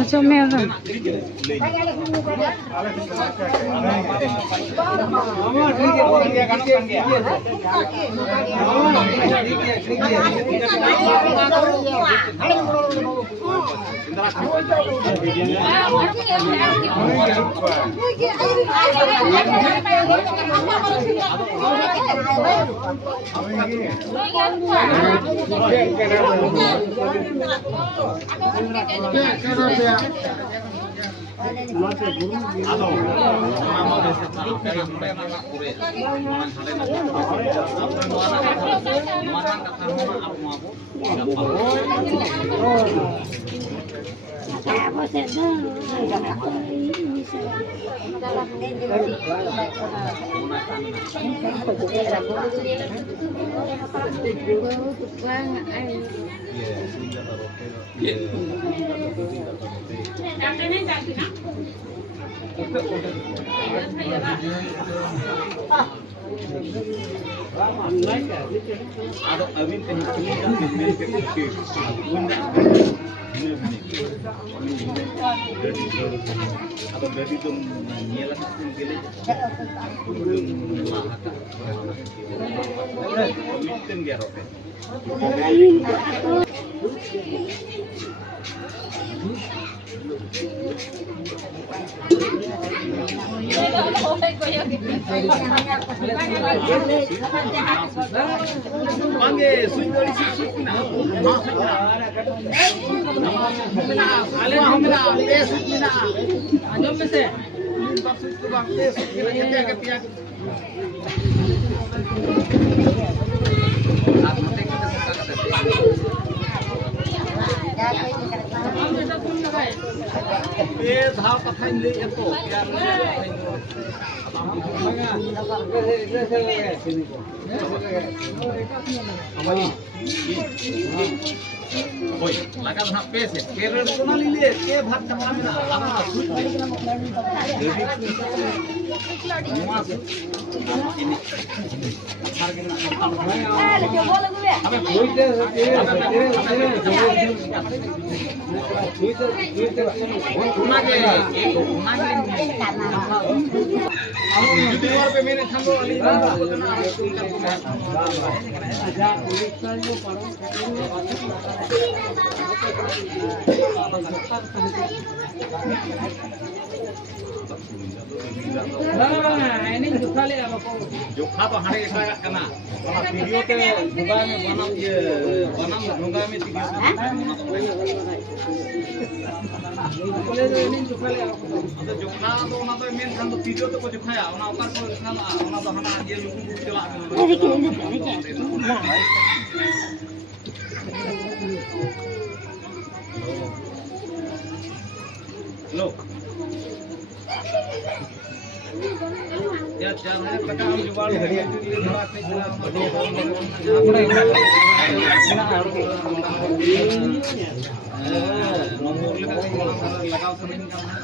अच्छा मैं lagam HP sih, keren kena lihat, kayak bahkan kami nak apa sulit. Ini, harga nak ini juga le apa kau? Jokha तो हरे इतना करना, वहाँ video के दुगा में बनाम ये बनाम दुगा में video ini juga le apa kau? तो jokha तो वहाँ तो मेन kan वीडियो तो कुछ खाया, वहाँ ऊपर को खाना, वहाँ तो हना ये लोगों को चला लो या चार है पका हम जुगाड़ घड़िया के लिए थोड़ा से लगाओ समय निकालना